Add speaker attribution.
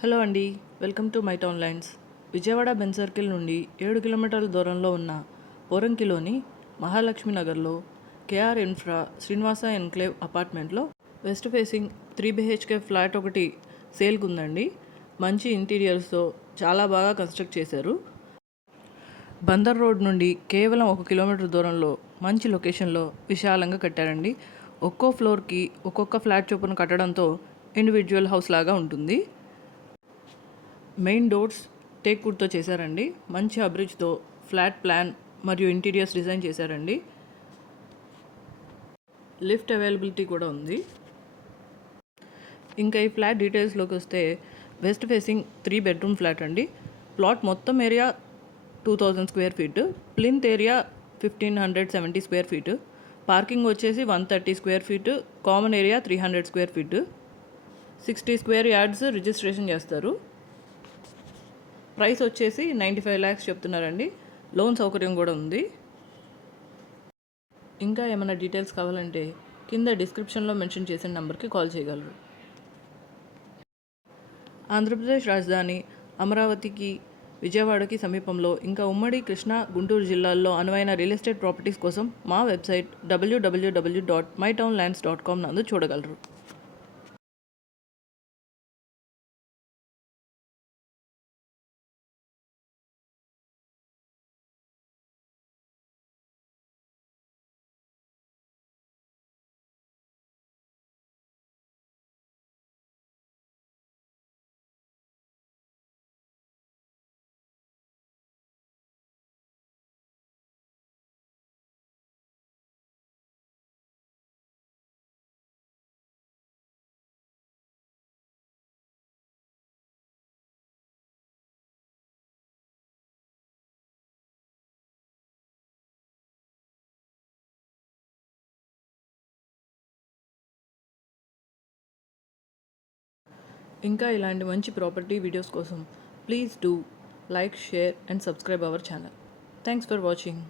Speaker 1: Hello అండి welcome to my town lines. Vijayawada Benz circle నుండి ఏడు కిలోమీటర్ల దూరంలో ఉన్న పోరంకిలోని మహాలక్ష్మి నగర్లో కేఆర్ ఇన్ఫ్రా శ్రీనివాస ఎన్క్లేవ్ అపార్ట్మెంట్లో west facing three BHK flat ఒకటి సేల్కుందండి. మంచి ఇంటీరియర్స్తో చాలా బాగా కన్స్ట్రక్ట్ చేశారు. బందర్ రోడ్ నుండి కేవలం ఒక కిలోమీటర్ దూరంలో మంచి లొకేషన్లో విశాలంగా కట్టారండి. ఒక్కో ఫ్లోర్కి ఒక్కొక్క ఫ్లాట్ చొప్పున కట్టడంతో ఇండివిజువల్ హౌస్ లాగా ఉంటుంది. మెయిన్ డోర్స్ టేక్ వుడ్తో చేశారండి. మంచి అబ్రిడ్జ్తో ఫ్లాట్ ప్లాన్ మరియు ఇంటీరియర్స్ డిజైన్ చేశారండి. లిఫ్ట్ అవైలబిలిటీ కూడా ఉంది. ఇంకా ఈ ఫ్లాట్ డీటెయిల్స్లోకి వస్తే west facing three bedroom flat అండి. ప్లాట్ మొత్తం area two thousand square feet plinth area fifteen hundred seventy square feet parking వచ్చేసి one thirty square feet common area three hundred square feet sixty square yards registration చేస్తారు. Price వచ్చేసి ninety five lakhs చెప్తున్నారండి. Loan సౌకర్యం కూడా ఉంది. ఇంకా ఏమైనా details కావాలంటే కింద డిస్క్రిప్షన్లో మెన్షన్ చేసిన నెంబర్కి కాల్ చేయగలరు. ఆంధ్రప్రదేశ్ రాజధాని అమరావతికి విజయవాడకి సమీపంలో ఇంకా ఉమ్మడి కృష్ణా గుంటూరు జిల్లాల్లో అనువైన రియల్ ఎస్టేట్ ప్రాపర్టీస్ కోసం మా website W W W dot my town lands dot com నందు చూడగలరు. ఇంకా ఇలాంటి మంచి ప్రాపర్టీ వీడియోస్ కోసం please do like share and subscribe our channel. Thanks for watching